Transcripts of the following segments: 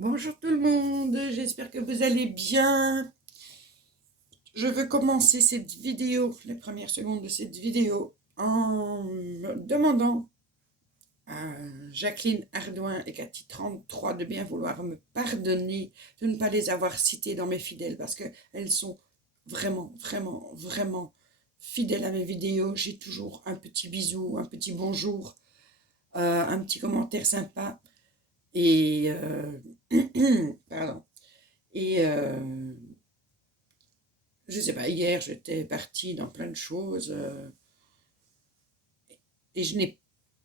Bonjour tout le monde, j'espère que vous allez bien. Je veux commencer cette vidéo, les premières secondes de cette vidéo, en me demandant à Jacqueline Ardouin et Cathy33 de bien vouloir me pardonner de ne pas les avoir citées dans mes fidèles parce qu'elles sont vraiment, vraiment, vraiment fidèles à mes vidéos. J'ai toujours un petit bisou, un petit bonjour, un petit commentaire sympa et pardon. Et je sais pas, hier j'étais partie dans plein de choses et je n'ai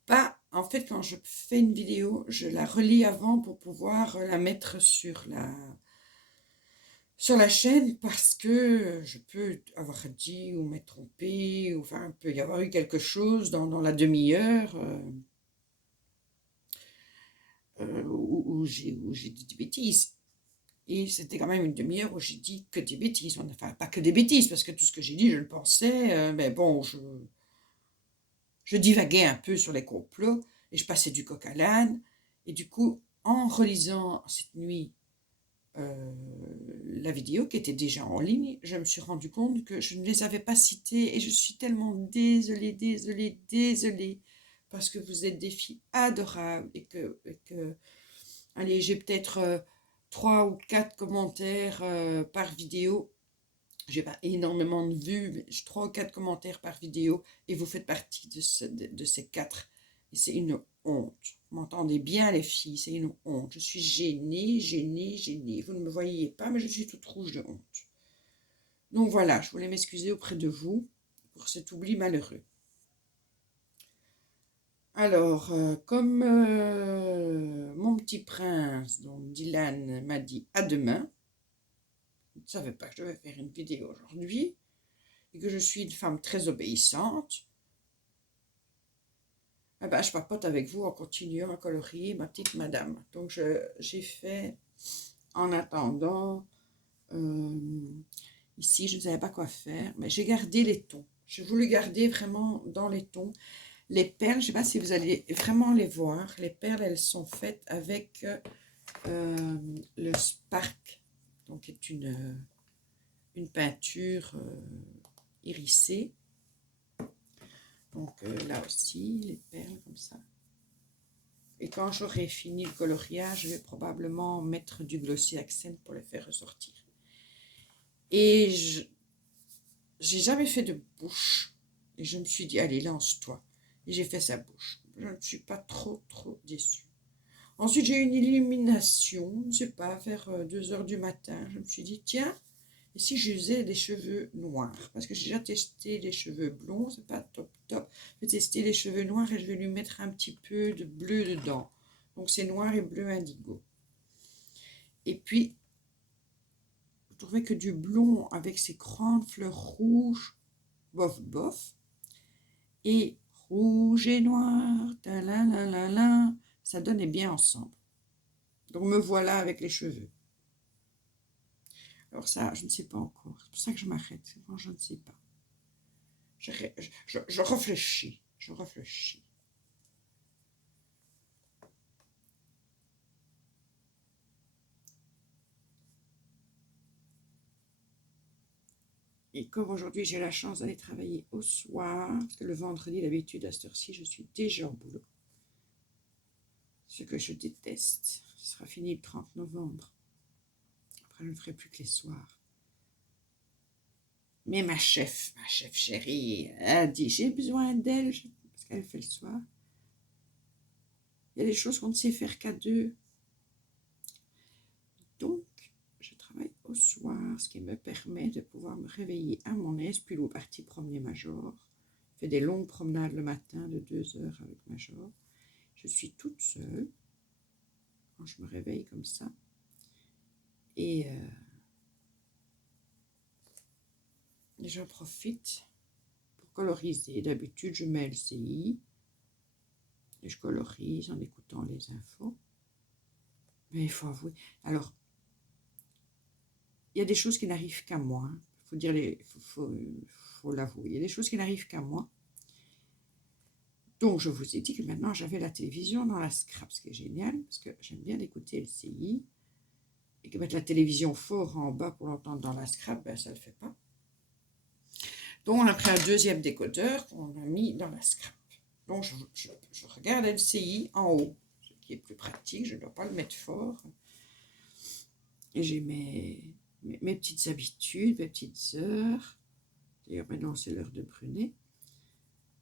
pas, en fait, quand je fais une vidéo, je la relis avant pour pouvoir la mettre sur la chaîne parce que je peux avoir dit ou m'être trompée, ou enfin, il peut y avoir eu quelque chose dans la demi-heure où j'ai dit des bêtises. Et c'était quand même une demi-heure où j'ai dit que des bêtises. Enfin, pas que des bêtises, parce que tout ce que j'ai dit, je le pensais. Mais bon, je divaguais un peu sur les complots et je passais du coq à l'âne. Et du coup, en relisant cette nuit la vidéo qui était déjà en ligne, je me suis rendu compte que je ne les avais pas cités et je suis tellement désolée, désolée, désolée parce que vous êtes des filles adorables et que allez, j'ai peut-être 3 ou 4 commentaires par vidéo. J'ai pas énormément de vues, mais j'ai 3 ou 4 commentaires par vidéo et vous faites partie de ces 4. Et c'est une honte. Vous m'entendez bien, les filles, c'est une honte. Je suis gênée, gênée, gênée. Vous ne me voyez pas, mais je suis toute rouge de honte. Donc voilà, je voulais m'excuser auprès de vous pour cet oubli malheureux. Alors, comme mon petit prince, dont Dylan m'a dit à demain, je ne savais pas que je devais faire une vidéo aujourd'hui, et que je suis une femme très obéissante, eh ben, je papote avec vous en continuant à colorier ma petite madame. Donc, j'ai fait, en attendant, ici, je ne savais pas quoi faire, mais j'ai gardé les tons. J'ai voulu garder vraiment dans les tons. Les perles, je ne sais pas si vous allez vraiment les voir. Les perles, elles sont faites avec le Spark, donc qui est une peinture irisée. Donc là aussi, les perles comme ça. Et quand j'aurai fini le coloriage, je vais probablement mettre du Glossy Accent pour les faire ressortir. Et j'ai jamais fait de bouche. Et je me suis dit, allez, lance-toi. Et j'ai fait sa bouche. Je ne suis pas trop déçue. Ensuite, j'ai eu une illumination, je ne sais pas, vers 2 heures du matin. Je me suis dit, tiens, et si j'usais des cheveux noirs? Parce que j'ai déjà testé les cheveux blonds, c'est pas top. Je vais tester les cheveux noirs et je vais lui mettre un petit peu de bleu dedans. Donc c'est noir et bleu indigo. Et puis, je trouvais que du blond avec ses grandes fleurs rouges, bof bof, et rouge et noir, ça donnait bien ensemble. Donc me voilà avec les cheveux. Alors ça, je ne sais pas encore. C'est pour ça que je m'arrête. Moi, je ne sais pas. Je réfléchis. Je réfléchis. Et comme aujourd'hui, j'ai la chance d'aller travailler au soir, parce que le vendredi, d'habitude, à cette heure-ci, je suis déjà au boulot. Ce que je déteste. Ce sera fini le 30 novembre. Après, je ne ferai plus que les soirs. Mais ma chef chérie, a dit, j'ai besoin d'elle, parce qu'elle fait le soir. Il y a des choses qu'on ne sait faire qu'à deux. Donc, je travaille au soir, ce qui me permet de pouvoir me réveiller à mon aise, puis au parti premier major. Je fais des longues promenades le matin de 2 heures avec major. Je suis toute seule quand je me réveille comme ça. Et j'en profite pour coloriser. D'habitude, je mets LCI et je colorise en écoutant les infos. Mais il faut avouer. Alors, il y a des choses qui n'arrivent qu'à moi. Il faut l'avouer. Il y a des choses qui n'arrivent qu'à moi. Donc, je vous ai dit que maintenant, j'avais la télévision dans la scrap, ce qui est génial, parce que j'aime bien écouter LCI. et que mettre la télévision fort en bas pour l'entendre dans la scrap, ben, ça ne le fait pas. Donc, on a pris un deuxième décodeur qu'on a mis dans la scrap. Donc, je regarde LCI en haut, ce qui est plus pratique, je ne dois pas le mettre fort. Et j'ai mes petites habitudes, mes petites heures. D'ailleurs, maintenant, c'est l'heure de Brunet.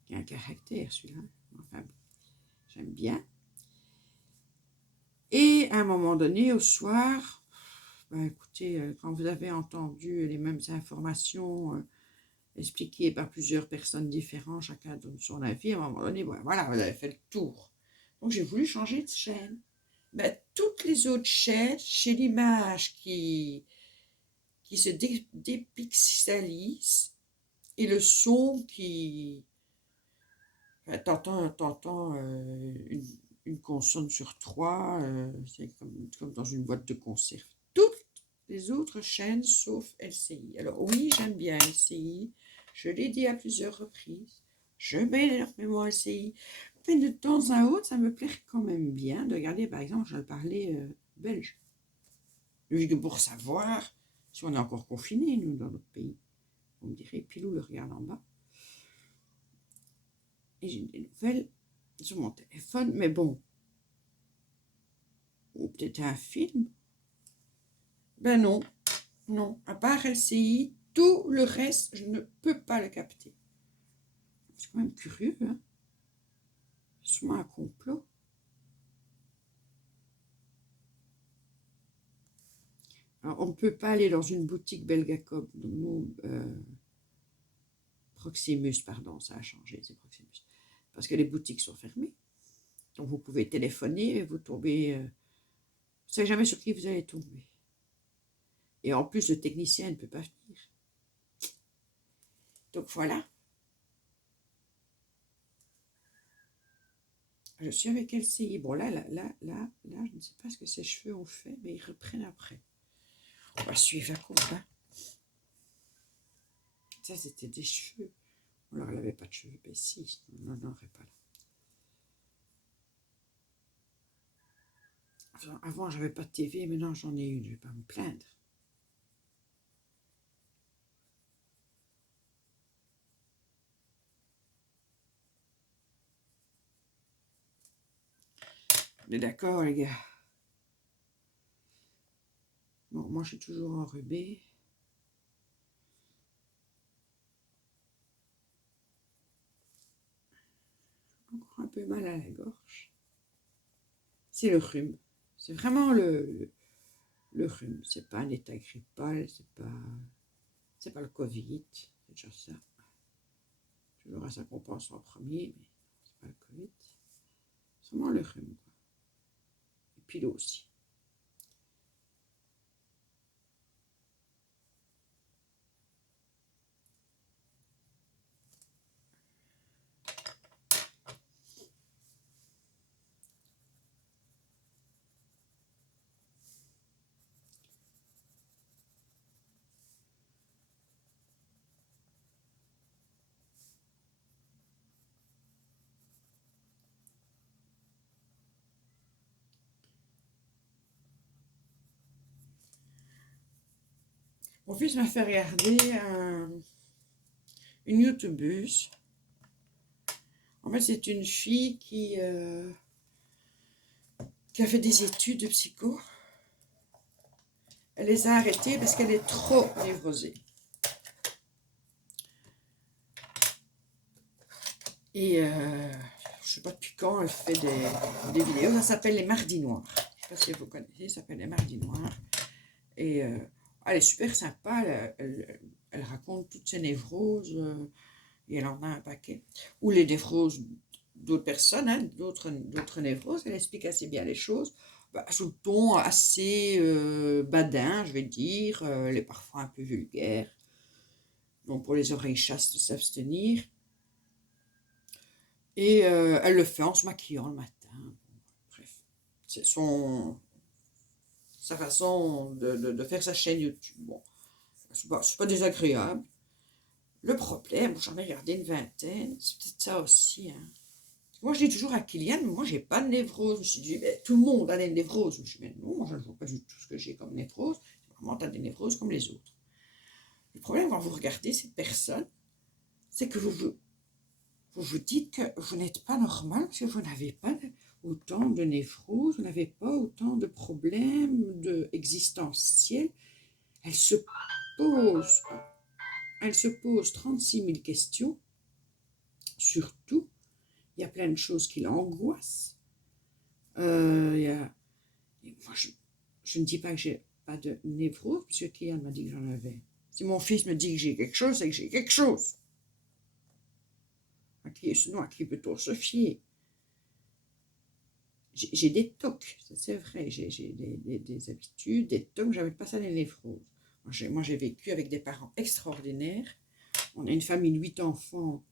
Il y a un caractère, celui-là. Enfin, j'aime bien. Et à un moment donné, au soir, ben, écoutez, quand vous avez entendu les mêmes informations expliquées par plusieurs personnes différentes, chacun donne son avis, à un moment donné, ben, voilà, vous avez fait le tour. Donc, j'ai voulu changer de chaîne. Ben, toutes les autres chaînes, chez l'image qui se dépixelise et le son qui... Enfin, t'entends une consonne sur 3, c'est comme dans une boîte de conserve. Toutes les autres chaînes sauf LCI. Alors oui, j'aime bien LCI, je l'ai dit à plusieurs reprises, je mets énormément LCI, mais de temps à autre, ça me plaît quand même bien de regarder, par exemple, je vais parler belge. Pour savoir si on est encore confiné, nous, dans notre pays. Vous me direz, Pilou le regarde en bas. Et j'ai des nouvelles sur mon téléphone, mais bon. Ou peut-être un film. Ben non, non. À part LCI, tout le reste, je ne peux pas le capter. C'est quand même curieux, hein. C'est sûrement un complot. Alors, on ne peut pas aller dans une boutique Belgacom, Proximus, pardon, ça a changé, c'est Proximus. Parce que les boutiques sont fermées. Donc, vous pouvez téléphoner et vous tombez... vous ne savez jamais sur qui vous allez tomber. Et en plus, le technicien ne peut pas venir. Donc, voilà. Je suis avec LCI. Bon, là, je ne sais pas ce que ses cheveux ont fait, mais ils reprennent après. On va suivre la courbe. Hein. Ça, c'était des cheveux. Alors, elle n'avait pas de cheveux. Ben si, on n'en aurait pas là. Enfin, avant, j'avais pas de TV, maintenant j'en ai une. Je ne vais pas me plaindre. On est d'accord, les gars. Bon, moi, je suis toujours enrhumée. Encore un peu mal à la gorge. C'est le rhume. C'est vraiment le rhume. C'est pas un état grippal, c'est pas le Covid. C'est déjà ça. Toujours à ça qu'on pense en premier, mais c'est pas le Covid. C'est vraiment le rhume, quoi. Et puis là aussi. Mon fils m'a fait regarder une youtubeuse. En fait, c'est une fille qui a fait des études de psycho. Elle les a arrêtées parce qu'elle est trop névrosée. Et je ne sais pas depuis quand elle fait des vidéos. Ça s'appelle les Mardis Noirs. Je ne sais pas si vous connaissez, ça s'appelle les Mardis Noirs. Et elle est super sympa. Elle raconte toutes ses névroses. Et elle en a un paquet. Ou les névroses d'autres personnes, hein, d'autres névroses. Elle explique assez bien les choses. Sous le ton assez badin, je vais dire. Elle est parfois un peu vulgaire. Donc pour les oreilles chastes, de s'abstenir. Et elle le fait en se maquillant le matin. Bref, c'est sa façon de faire sa chaîne YouTube. Bon, c'est pas désagréable. Le problème, j'en ai regardé une vingtaine, c'est peut-être ça aussi. Hein. Moi, je dis toujours à Kylian, moi, j'ai pas de névrose. Je me suis dit, mais tout le monde a des névroses. Je me suis dit, mais non, moi, je ne vois pas du tout ce que j'ai comme névrose. Vraiment, tu as des névroses comme les autres. Le problème, quand vous regardez cette personne, c'est que vous vous dites que vous n'êtes pas normal, parce que vous n'avez pas autant de névroses, vous n'avez pas autant de problèmes existentiels. Elle se pose, elle se pose 36 000 questions. Surtout, il y a plein de choses qui l'angoissent. Moi, je ne dis pas que j'ai pas de névrose, puisque Kylian m'a dit que j'en avais. Si mon fils me dit que j'ai quelque chose, c'est que j'ai quelque chose. Sinon, à qui peut-on se fier? J'ai des tocs, c'est vrai, j'ai des habitudes, des tocs, j'avais pas ça des névroses. Moi, j'ai vécu avec des parents extraordinaires. On a une famille de 8 enfants.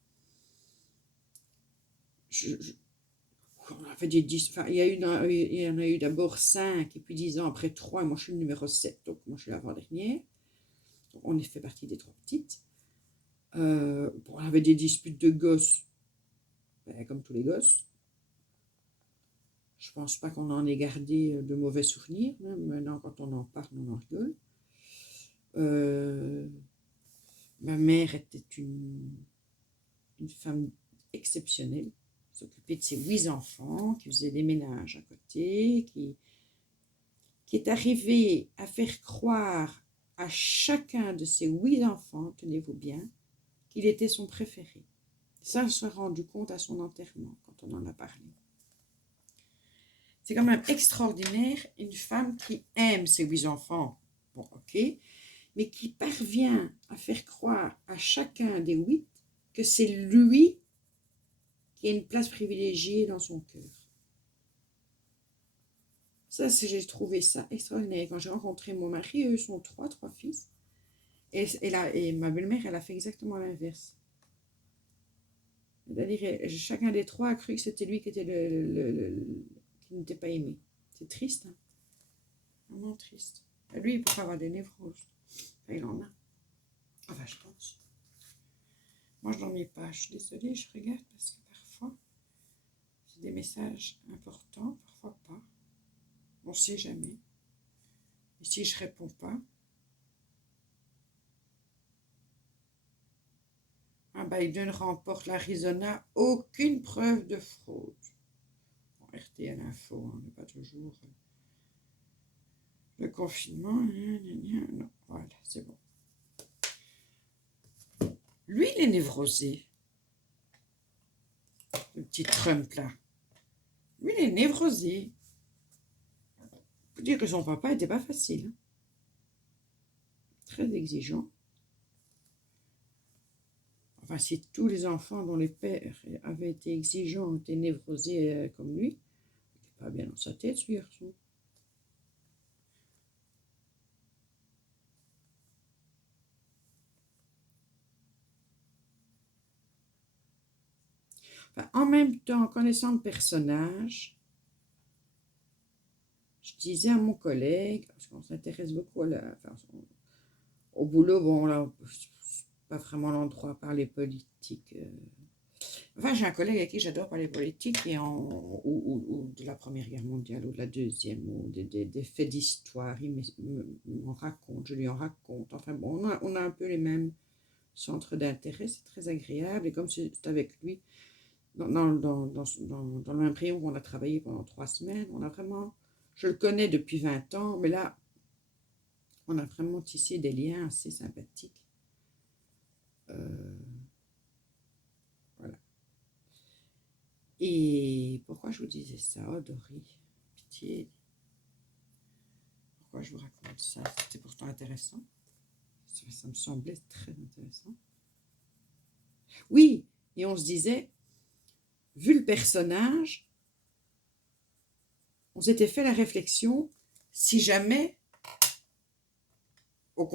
On a fait des 10, enfin, il y en a eu d'abord 5, et puis 10 ans après 3, et moi je suis le numéro 7, donc moi je suis l'avant-dernière. On fait partie des 3 petites. On avait des disputes de gosses, comme tous les gosses. Je pense pas qu'on en ait gardé de mauvais souvenirs. Maintenant, quand on en parle, on en rigole. Ma mère était une femme exceptionnelle, qui s'occupait de ses 8 enfants, qui faisait des ménages à côté, qui est arrivée à faire croire à chacun de ses 8 enfants, tenez-vous bien, qu'il était son préféré. Ça, on s'est rendu compte à son enterrement, quand on en a parlé. C'est quand même extraordinaire, une femme qui aime ses 8 enfants, bon ok, mais qui parvient à faire croire à chacun des 8 que c'est lui qui a une place privilégiée dans son cœur. Ça, j'ai trouvé ça extraordinaire. Quand j'ai rencontré mon mari, eux sont trois fils, et ma belle-mère, elle a fait exactement l'inverse. C'est-à-dire, chacun des 3 a cru que c'était lui qui était qui n'était pas aimé. C'est triste, hein? Vraiment triste. Et lui, il pourrait avoir des névroses. Enfin, il en a. Enfin, je pense. Moi, je n'en ai pas. Je suis désolée, je regarde parce que parfois, c'est des messages importants, parfois pas. On ne sait jamais. Et si je ne réponds pas, Biden remporte l'Arizona, aucune preuve de fraude. Bon, RTL Info, on n'est pas toujours... Le confinement, non, voilà, c'est bon. Lui, il est névrosé. Le petit Trump, là. Lui, il est névrosé. Il faut dire que son papa n'était pas facile. Hein. Très exigeant. Enfin, si tous les enfants dont les pères avaient été exigeants, étaient névrosés comme lui, il n'était pas bien dans sa tête, ce garçon. Enfin, en même temps, connaissant le personnage, je disais à mon collègue, parce qu'on s'intéresse beaucoup au boulot, bon, là, pas vraiment l'endroit à parler politique. Enfin, j'ai un collègue avec qui j'adore parler politique, ou de la Première Guerre mondiale, ou de la Deuxième, ou des faits d'histoire. Il m'en raconte, je lui en raconte. Enfin bon, on a un peu les mêmes centres d'intérêt, c'est très agréable. Et comme c'est avec lui, dans le même rayon où on a travaillé pendant 3 semaines, on a vraiment... Je le connais depuis 20 ans, mais là, on a vraiment tissé des liens assez sympathiques. Voilà. Et pourquoi je vous disais ça, oh Dory, pitié. Pourquoi je vous raconte ça? C'était pourtant intéressant. Ça me semblait très intéressant. Oui, et on se disait, vu le personnage, on s'était fait la réflexion, si jamais, au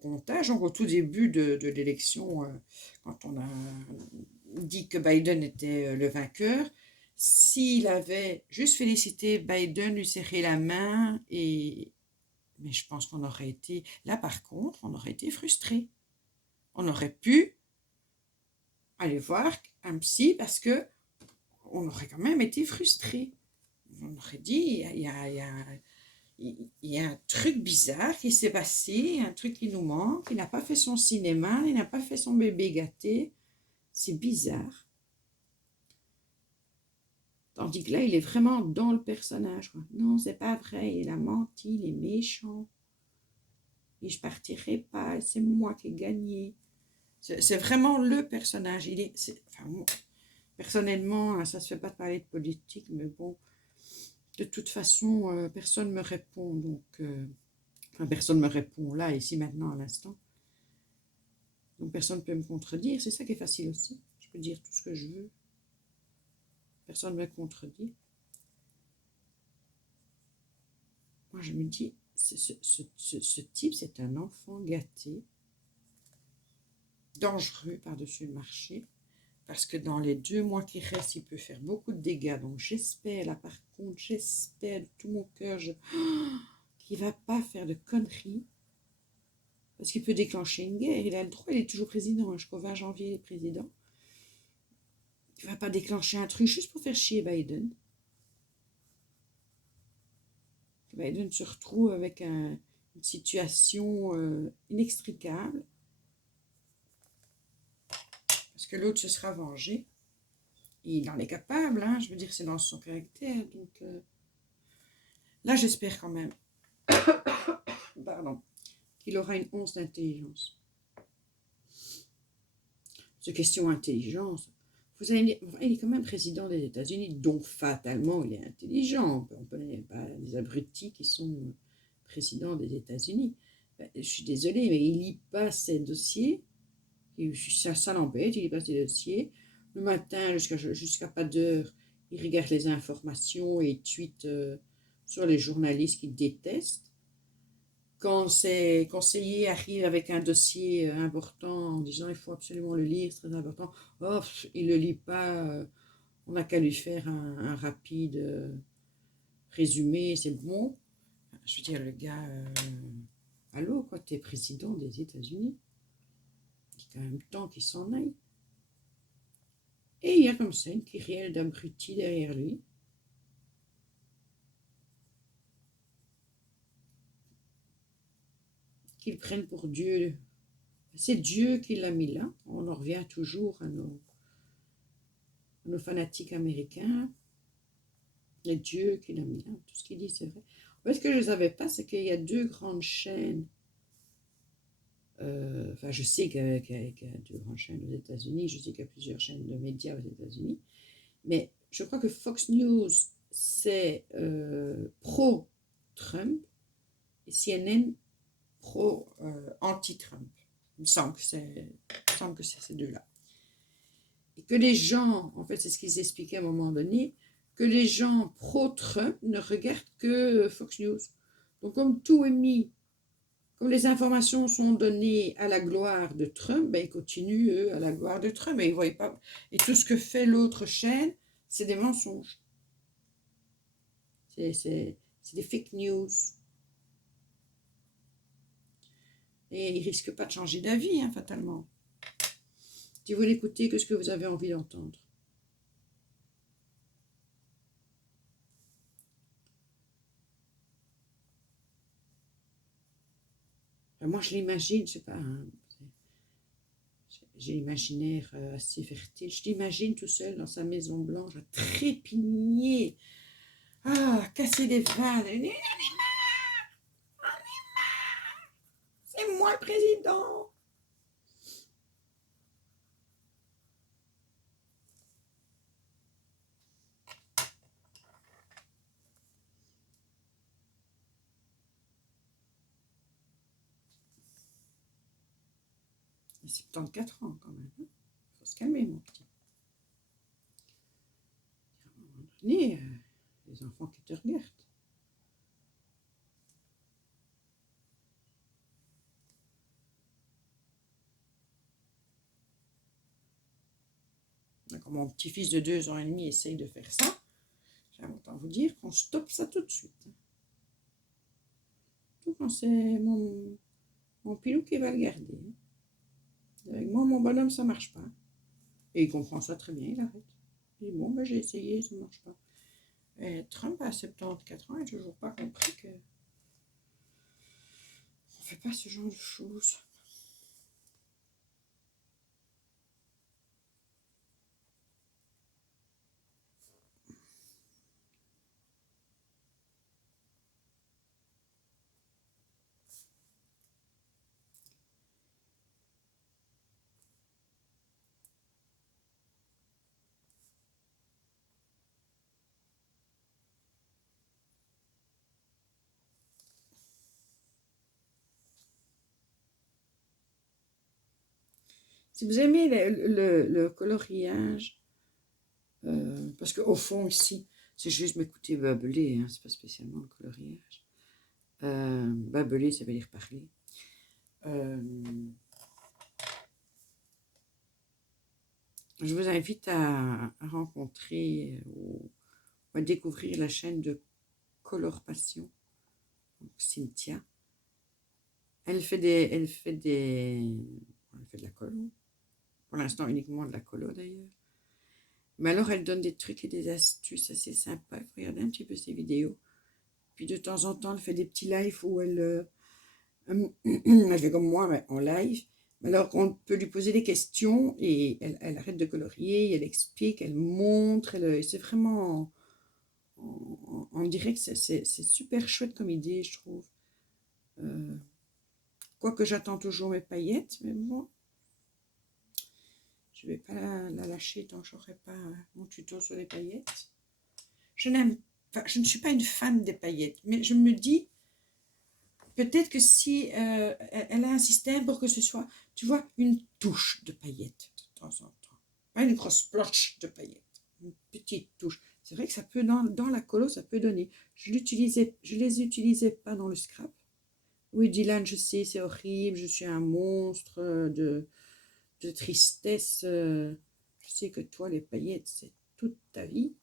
comptage, au tout début de l'élection, quand on a dit que Biden était le vainqueur, s'il avait juste félicité Biden, lui serré la main, mais je pense qu'on aurait été, là par contre, on aurait été frustrés. On aurait pu aller voir un psy parce que on aurait quand même été frustrés. On aurait dit, il y a un truc bizarre qui s'est passé, un truc qui nous manque, il n'a pas fait son cinéma, il n'a pas fait son bébé gâté, c'est bizarre. Tandis que là, il est vraiment dans le personnage, quoi. Non, c'est pas vrai, il a menti, il est méchant. Et je partirai pas, c'est moi qui ai gagné. C'est vraiment le personnage. Enfin, moi, personnellement, ça se fait pas de parler de politique, mais bon, de toute façon, personne me répond, donc enfin, personne me répond là, ici, maintenant, à l'instant. Donc personne ne peut me contredire, c'est ça qui est facile aussi. Je peux dire tout ce que je veux. Personne ne me contredit. Moi, je me dis, ce type, c'est un enfant gâté, dangereux par-dessus le marché, parce que dans les 2 mois qui restent, il peut faire beaucoup de dégâts. Donc j'espère, là par contre, j'espère de tout mon cœur qu'il ne va pas faire de conneries, parce qu'il peut déclencher une guerre. Il a le droit, il est toujours président, jusqu'au 20 janvier, il est président. Il ne va pas déclencher un truc juste pour faire chier Biden. Biden se retrouve avec une situation inextricable, parce que l'autre se sera vengé. Et il en est capable, hein, je veux dire, c'est dans son caractère. Donc là, j'espère quand même pardon, qu'il aura une once d'intelligence. C'est question d'intelligence. Vous allez dire, il est quand même président des États-Unis, donc fatalement, il est intelligent. On ne pas des abrutis qui sont présidents des États-Unis. Ben, je suis désolée, mais il lit pas ses dossiers. Ça l'embête, il lit pas ses dossiers. Le matin, jusqu'à pas d'heure, il regarde les informations et il tweete sur les journalistes qu'il déteste. Quand ses conseillers arrivent avec un dossier important en disant il faut absolument le lire, c'est très important, oh, il ne le lit pas, on n'a qu'à lui faire un rapide résumé, c'est bon. Je veux dire, le gars, allô, quoi, t'es président des États-Unis, il est quand même temps qu'il s'en aille. Et il y a comme ça une kyrielle d'abrutis derrière lui. Qu'ils prennent pour Dieu. C'est Dieu qui l'a mis là. On en revient toujours à nos fanatiques américains. C'est Dieu qui l'a mis là. Tout ce qu'il dit, c'est vrai. Ce que je ne savais pas, c'est qu'il y a 2 grandes chaînes. Enfin, je sais qu'il y a 2 grandes chaînes aux États-Unis. Je sais qu'il y a plusieurs chaînes de médias aux États-Unis. Mais je crois que Fox News, c'est pro-Trump et CNN anti-Trump. Il me semble que c'est ces 2-là. Et que les gens, en fait, c'est ce qu'ils expliquaient à un moment donné, que les gens pro-Trump ne regardent que Fox News. Donc, comme tout est mis, comme les informations sont données à la gloire de Trump, ben, ils continuent, eux, à la gloire de Trump. Et, ils voient pas... et tout ce que fait l'autre chaîne, c'est des mensonges. C'est des fake news. Et ils ne risquent pas de changer d'avis, hein, fatalement. Si vous n'écoutez que ce que vous avez envie d'entendre. Enfin, moi, je l'imagine, je sais pas, hein, j'ai l'imaginaire assez fertile. Je l'imagine tout seul dans sa maison blanche, à trépigner, casser des vannes. C'est moi le président. Il a 74 ans quand même. Il faut se calmer, mon petit. À un moment donné, les enfants qui te regardent. Quand mon petit-fils de 2 ans et demi essaye de faire ça, j'ai autant vous dire qu'on stoppe ça tout de suite. Tout quand c'est mon pilou qui va le garder. Avec moi, mon bonhomme, ça marche pas. Et il comprend ça très bien, il arrête. Et bon, ben, j'ai essayé, ça ne marche pas. Et Trump a 74 ans et n'a toujours pas compris que on ne fait pas ce genre de choses. Si vous aimez le coloriage, parce qu'au fond ici, c'est juste m'écouter babeler, hein, c'est pas spécialement le coloriage. Babeler, ça veut dire parler. Je vous invite à rencontrer ou à découvrir la chaîne de Color Passion, donc Cynthia. Elle fait de la colo. Pour l'instant, uniquement de la colo d'ailleurs. Mais alors, elle donne des trucs et des astuces assez sympas. Regardez un petit peu ses vidéos. Puis de temps en temps, elle fait des petits lives où elle fait comme moi, mais en live. Alors qu'on peut lui poser des questions et elle arrête de colorier, elle explique, elle montre. C'est vraiment en direct, c'est super chouette comme idée, je trouve. Quoique j'attends toujours mes paillettes, mais bon, je ne vais pas la lâcher tant que je n'aurai pas mon tuto sur les paillettes. Je ne suis pas une fan des paillettes, mais je me dis, peut-être que si elle a un système pour que ce soit, tu vois, une touche de paillettes de temps en temps. Pas une grosse planche de paillettes, une petite touche. C'est vrai que ça peut, dans la colo, ça peut donner. Je les utilisais pas dans le scrap. Oui, Dylan, je sais, c'est horrible, je suis un monstre de tristesse. Je sais que toi, les paillettes, c'est toute ta vie.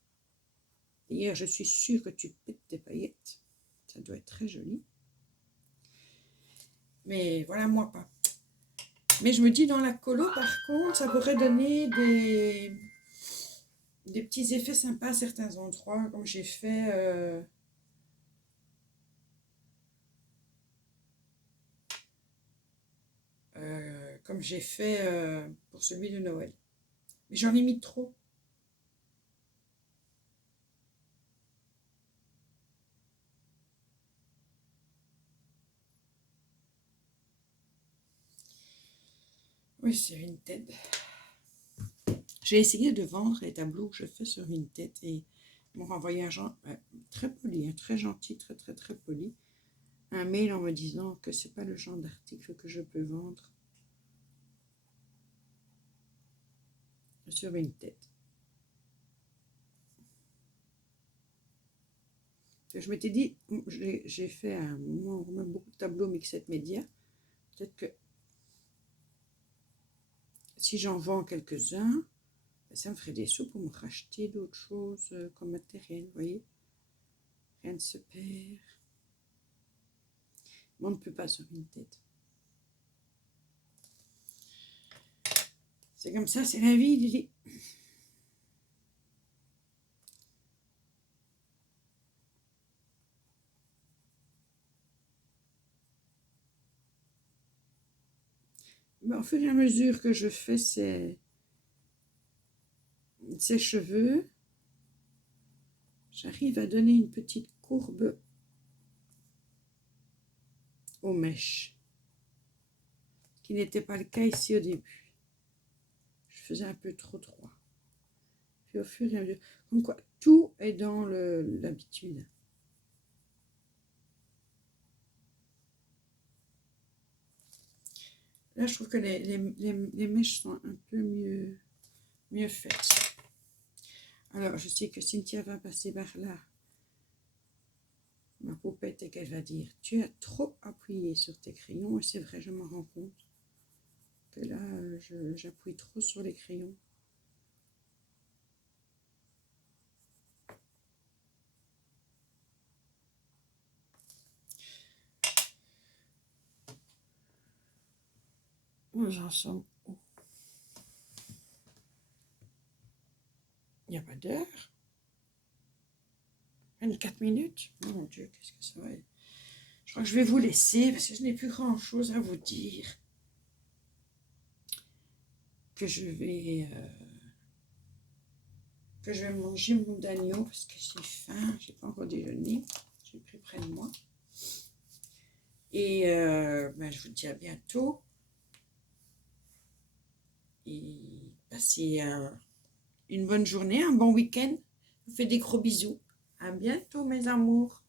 D'ailleurs, je suis sûre que tu pètes tes paillettes. Ça doit être très joli. Mais voilà, moi pas. Mais je me dis, dans la colo, par contre, ça pourrait donner des petits effets sympas à certains endroits, comme j'ai fait... comme j'ai fait pour celui de Noël. Mais j'en ai mis trop. Oui, c'est Vinted. J'ai essayé de vendre les tableaux que je fais sur Vinted et ils m'ont renvoyé un genre très poli, très gentil, très très très poli, un mail en me disant que c'est pas le genre d'article que je peux vendre sur Vinted. Je m'étais dit, j'ai fait un moment même beaucoup de tableaux Mixed Media, peut-être que si j'en vends quelques-uns, ça me ferait des sous pour me racheter d'autres choses comme matériel, vous voyez. Rien ne se perd. Mais on ne peut pas sur Vinted. C'est comme ça, c'est la vie, Lily. Mais au fur et à mesure que je fais ses cheveux, j'arrive à donner une petite courbe aux mèches, ce qui n'était pas le cas ici au début. Je faisais un peu trop droit. Puis au fur et à mesure, comme quoi tout est dans l'habitude. Là, je trouve que les mèches sont un peu mieux faites. Alors, je sais que Cynthia va passer par là, ma poupette, et qu'elle va dire « Tu as trop appuyé sur tes crayons. » Et c'est vrai, je m'en rends compte que là, j'appuie trop sur les crayons. Nous en sommes où? Il n'y a pas d'heure. 24 minutes. Mon Dieu, qu'est-ce que ça va être? Je crois que je vais vous laisser parce que je n'ai plus grand-chose à vous dire. Que je vais manger mon d'agneau parce que j'ai faim. J'ai pas encore déjeuné. J'ai pris près de moi. Et je vous dis à bientôt. Et passez une bonne journée, un bon week-end. Je vous fais des gros bisous. À bientôt mes amours.